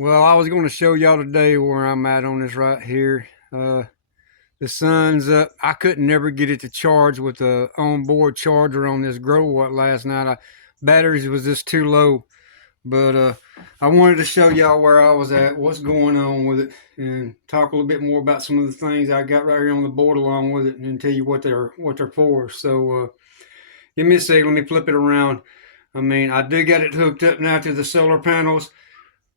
Well, I was going to show y'all today where I'm at on this right here. The sun's up. I couldn't never get it to charge with the onboard charger on this growatt last night. Batteries was just too low. But I wanted to show y'all where I was at, what's going on with it, and talk a little bit more about some of the things I got right here on the board along with it, and tell you what they're for. So give me a second. Let me flip it around. I mean, I do got it hooked up now to the solar panels,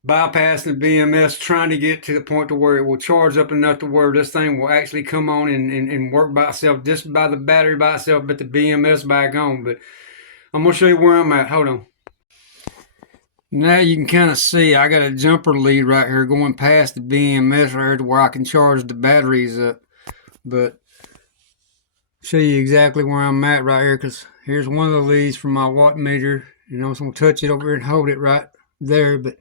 bypassing the BMS, trying to get to the point to where it will charge up enough to where this thing will actually come on and work by itself, just by the battery by itself, but the BMS back on. But I'm going to show you where I'm at. Hold on. Now you can kind of see I got a jumper lead right here going past the BMS right here to where I can charge the batteries up. But show you exactly where I'm at right here, because here's one of the leads from my watt meter. You know, so I'm going to touch it over here and hold it right there. But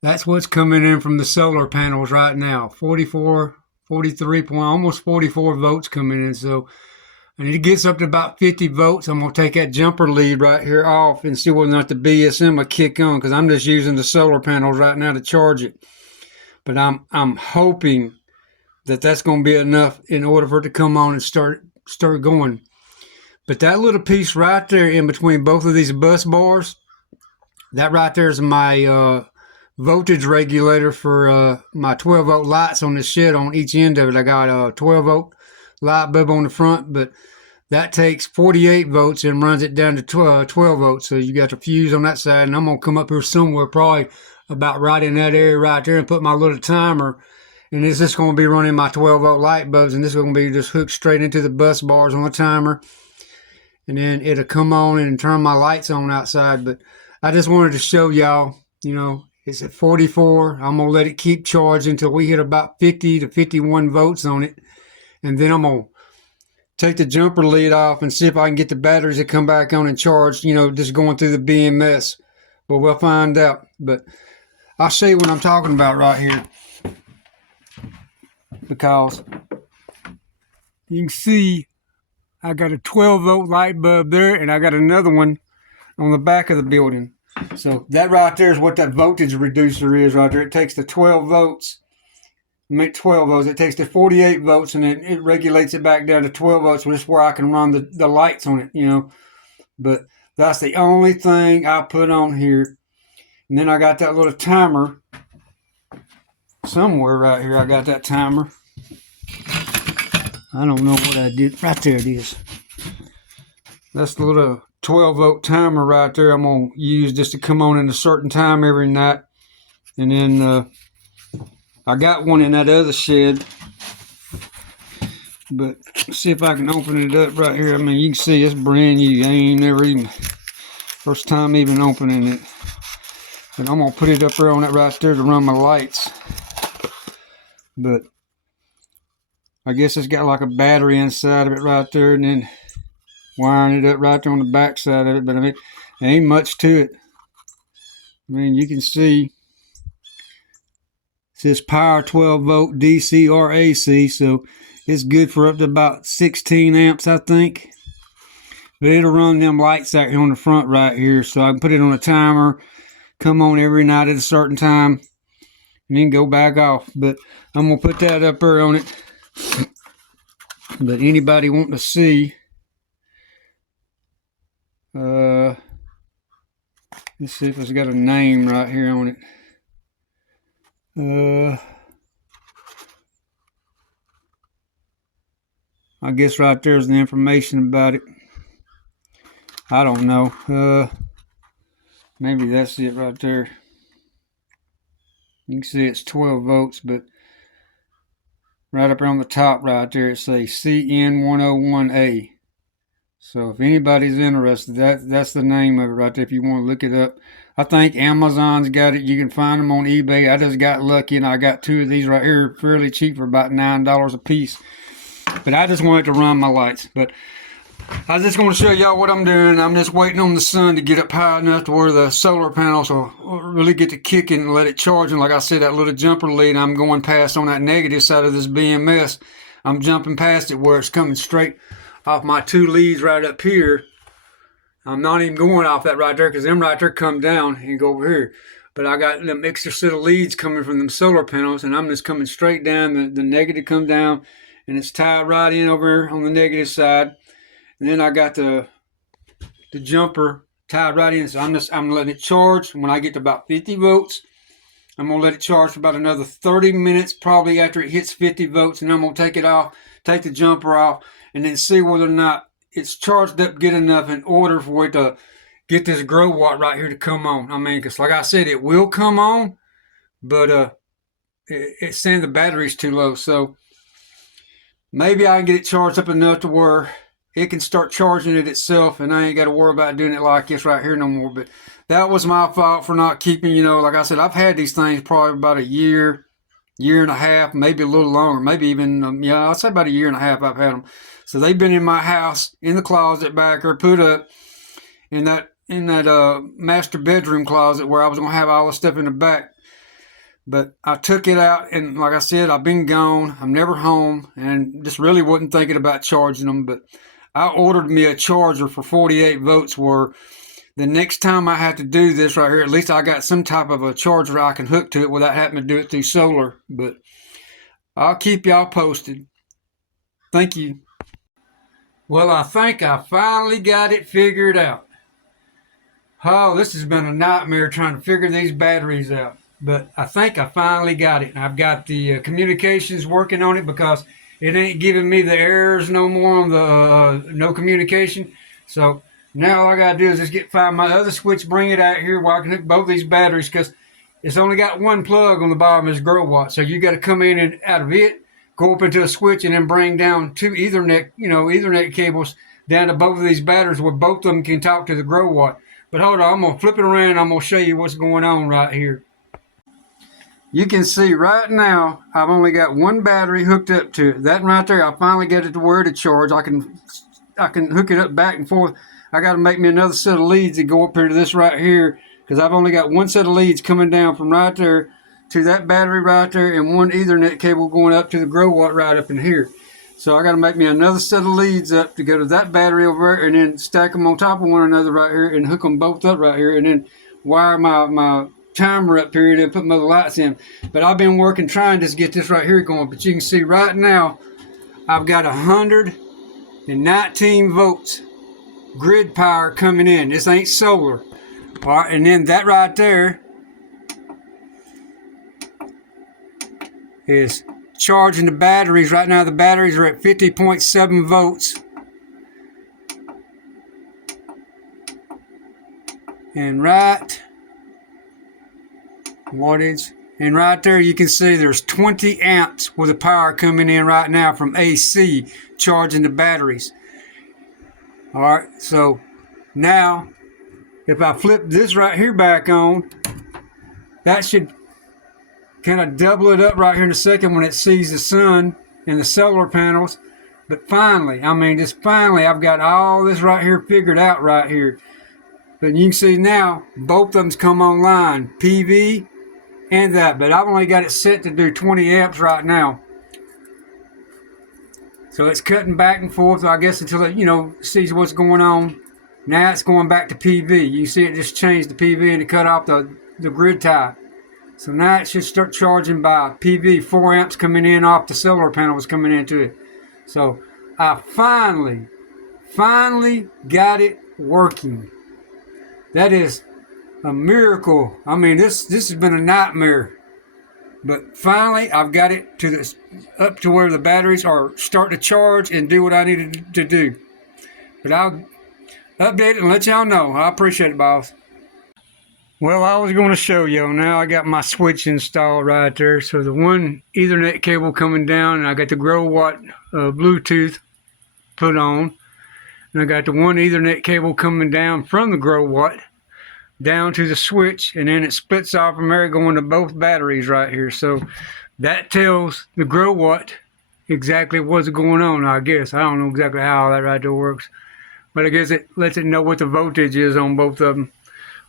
that's what's coming in from the solar panels right now. 44, 43 point, almost 44 volts coming in. So I need to get up to about 50 volts. I'm going to take that jumper lead right here off and see whether or not the BSM will kick on, because I'm just using the solar panels right now to charge it. But I'm hoping that that's going to be enough in order for it to come on and start going. But that little piece right there in between both of these bus bars, that right there is my voltage regulator for my 12 volt lights on the shed on each end of it. I got a 12 volt light bulb on the front, but that takes 48 volts and runs it down to 12 volts. So you got the fuse on that side, and I'm going to come up here somewhere probably about right in that area right there and put my little timer, and it's just going to be running my 12 volt light bulbs, and this is going to be just hooked straight into the bus bars on the timer, and then it'll come on and turn my lights on outside. But I just wanted to show y'all, you know, it's at 44. I'm going to let it keep charging until we hit about 50 to 51 volts on it. And then I'm going to take the jumper lead off and see if I can get the batteries to come back on and charge, you know, just going through the BMS. But we'll find out. But I'll show you what I'm talking about right here, because you can see I got a 12 volt light bulb there, and I got another one on the back of the building. So that right there is what that voltage reducer is right there. It takes the 12 volts, make 12 volts. It takes the 48 volts, and it regulates it back down to 12 volts, which is where I can run the lights on it, you know. But that's the only thing I put on here. And then I got that little timer somewhere right here. I got that timer. I don't know what I did. Right there it is. That's the little 12 volt timer right there I'm going to use just to come on in a certain time every night. And then I got one in that other shed, but see if I can open it up right here. I mean, you can see it's brand new. I ain't never even, first time even opening it. But I'm going to put it up there on that right there to run my lights. But I guess it's got like a battery inside of it right there, and then wiring it up right there on the back side of it. But I mean, there ain't much to it. I mean, you can see it says power 12 volt DC or AC, so it's good for up to about 16 amps, I think. But it'll run them lights out here on the front right here, so I can put it on a timer, come on every night at a certain time, and then go back off. But I'm gonna put that up there on it. But anybody wanting to see, let's see if it's got a name right here on it. I guess right there's the information about it. I don't know. Maybe that's it right there. You can see it's 12 volts, but right up there on the top right there it says CN101A. So if anybody's interested, that's the name of it right there if you want to look it up. I think Amazon's got it. You can find them on eBay. I just got lucky and I got two of these right here fairly cheap for about $9 a piece. But I just wanted to run my lights. But I was just going to show y'all what I'm doing. I'm just waiting on the sun to get up high enough to where the solar panels will really get to kicking and let it charge. And like I said, that little jumper lead, I'm going past on that negative side of this BMS. I'm jumping past it where it's coming straight off my two leads right up here. I'm not even going off that right there, because them right there come down and go over here. But I got them extra set of leads coming from them solar panels, and I'm just coming straight down. The negative come down, and it's tied right in over on the negative side. And then I got the jumper tied right in. So I'm letting it charge. When I get to about 50 volts, I'm gonna let it charge for about another 30 minutes, probably after it hits 50 volts, and I'm gonna take it off, take the jumper off, and then see whether or not it's charged up good enough in order for it to get this grow watt right here to come on. I mean, because like I said, it will come on, but it's saying the battery's too low. So maybe I can get it charged up enough to where it can start charging it itself, and I ain't got to worry about doing it like this right here no more. But that was my fault for not keeping, like I said, I've had these things probably about a year, year and a half, maybe a little longer, maybe even, I'd say about a year and a half I've had them. So they've been in my house, in the closet back there, put up in that master bedroom closet where I was going to have all the stuff in the back. But I took it out, and like I said, I've been gone. I'm never home, and just really wasn't thinking about charging them. But I ordered me a charger for 48 volts where the next time I have to do this right here, at least I got some type of a charger I can hook to it without having to do it through solar. But I'll keep y'all posted. Thank you. Well, I think I finally got it figured out. Oh, this has been a nightmare trying to figure these batteries out. But I think I finally got it. I've got the communications working on it because it ain't giving me the errors no more on the no communication. So now all I got to do is just find my other switch, bring it out here where I can hook both these batteries, because it's only got one plug on the bottom of this grow watt. So you got to come in and out of it, go up into a switch, and then bring down two Ethernet cables down to both of these batteries where both of them can talk to the grow watt. But hold on, I'm going to flip it around and I'm going to show you what's going on right here. You can see right now I've only got one battery hooked up to it. That right there, I finally get it to where to charge. I can hook it up back and forth. I got to make me another set of leads that go up here to this right here, because I've only got one set of leads coming down from right there to that battery right there, and one Ethernet cable going up to the grow watt right up in here. So I got to make me another set of leads up to go to that battery over there, and then stack them on top of one another right here, and hook them both up right here, and then wire my timer up here and put my other lights in. But I've been working trying to get this right here going. But you can see right now I've got 119 volts grid power coming in. This ain't solar. All right, and then that right there is charging the batteries. Right now the batteries are at 50.7 volts. And right wattage, and right there you can see there's 20 amps with the power coming in right now from AC charging the batteries. All right, so now if I flip this right here back on, that should kind of double it up right here in a second when it sees the sun and the solar panels. But finally, just finally, I've got all this right here figured out right here. But you can see now both of them's come online, PV and that, but I've only got it set to do 20 amps right now. So it's cutting back and forth, I guess, until it, sees what's going on. Now it's going back to PV. You see it just changed the PV and it cut off the grid tie. So now it should start charging by PV, 4 amps coming in off the solar panels coming into it. So I finally got it working. That is a miracle. This has been a nightmare, but finally I've got it to this up to where the batteries are starting to charge and do what I needed to do. But I'll update it and let y'all know. I appreciate it, boss. Well, I was going to show you now. I got my switch installed right there. So the one Ethernet cable coming down, and I got the grow watt Bluetooth put on, and I got the one Ethernet cable coming down from the grow watt down to the switch, and then it splits off from there going to both batteries right here. So that tells the grow watt exactly what's going on, I guess. I don't know exactly how that right there works, but I guess it lets it know what the voltage is on both of them.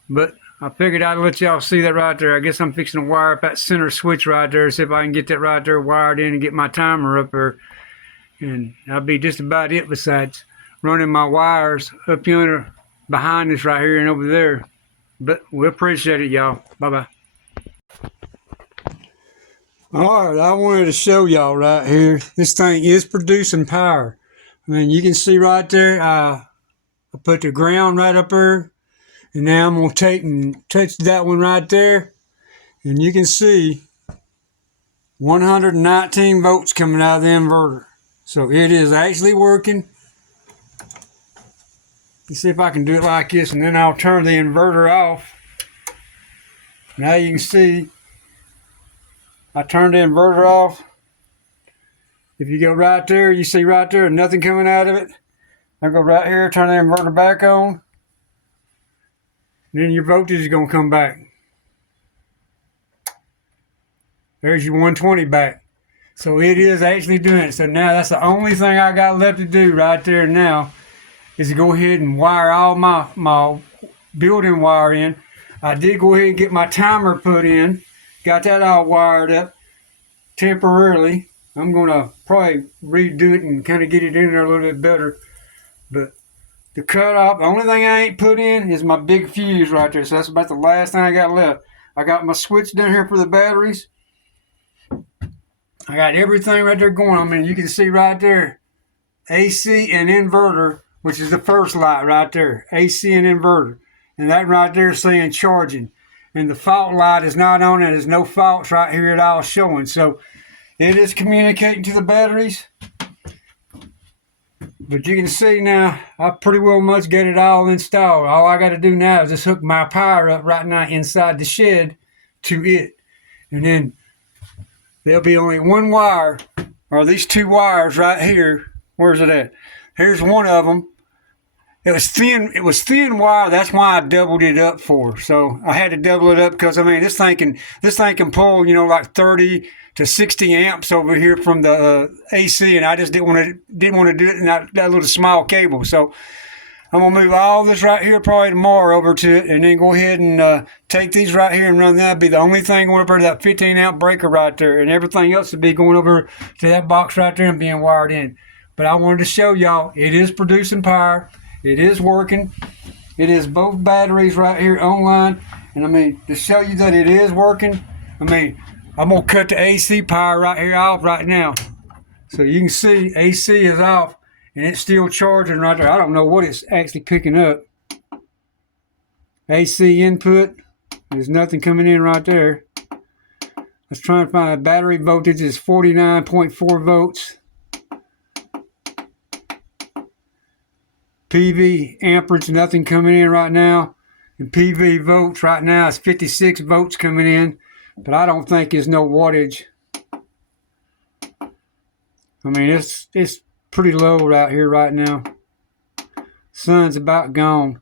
But I figured I'd let y'all see that right there. I guess I'm fixing to wire up that center switch right there, see if I can get that right there wired in and get my timer up there. And that'll be just about it, besides running my wires up yonder behind us right here and over there. But we appreciate it, y'all. Bye-bye. All right, I wanted to show y'all right here. This thing is producing power. I mean, you can see right there, I put the ground right up there, and now I'm going to take and touch that one right there, and you can see 119 volts coming out of the inverter. So it is actually working. Let's see if I can do it like this, and then I'll turn the inverter off. Now you can see I turned the inverter off. If you go right there, you see right there, nothing coming out of it. I go right here, turn the inverter back on. Then your voltage is going to come back. There's your 120 back. So it is actually doing it. So now that's the only thing I got left to do right there now is to go ahead and wire all my building wire in. I did go ahead and get my timer put in. Got that all wired up temporarily. I'm going to probably redo it and kind of get it in there a little bit better. But the cutoff, the only thing I ain't put in is my big fuse right there. So that's about the last thing I got left. I got my switch down here for the batteries. I got everything right there going. I mean, you can see right there, AC and inverter, which is the first light right there, AC and inverter. And that right there is saying charging. And the fault light is not on it. There's no faults right here at all showing. So it is communicating to the batteries. But you can see now, I pretty well much get it all installed. All I got to do now is just hook my power up right now inside the shed to it. And then there'll be only one wire, or these two wires right here. Where's it at? Here's one of them. It was thin wire. That's why I doubled it up for. So I had to double it up because I mean this thing can pull, like 30 to 60 amps over here from the AC, and I just didn't want to do it in that little small cable. So I'm gonna move all this right here probably tomorrow over to it, and then go ahead and take these right here and run that. Be the only thing going over to that 15 amp breaker right there, and everything else would be going over to that box right there and being wired in. But I wanted to show y'all it is producing power. It is working. It is both batteries right here online. And I mean, to show you that it is working, I mean, I'm going to cut the AC power right here off right now. So you can see AC is off and it's still charging right there. I don't know what it's actually picking up. AC input, there's nothing coming in right there. Let's try and find a battery voltage is 49.4 volts. PV amperage, nothing coming in right now. And PV volts right now is 56 volts coming in, but I don't think there's no wattage. I mean, it's pretty low right here right now. Sun's about gone,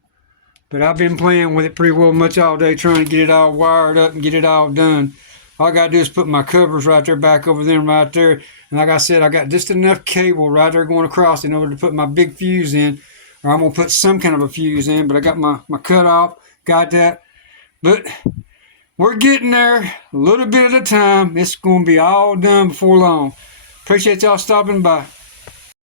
but I've been playing with it pretty well much all day, trying to get it all wired up and get it all done. All I got to do is put my covers right there back over them right there. And like I said, I got just enough cable right there going across in order to put my big fuse in. Or I'm going to put some kind of a fuse in, but I got my cutoff, got that. But we're getting there a little bit at a time. It's going to be all done before long. Appreciate y'all stopping by.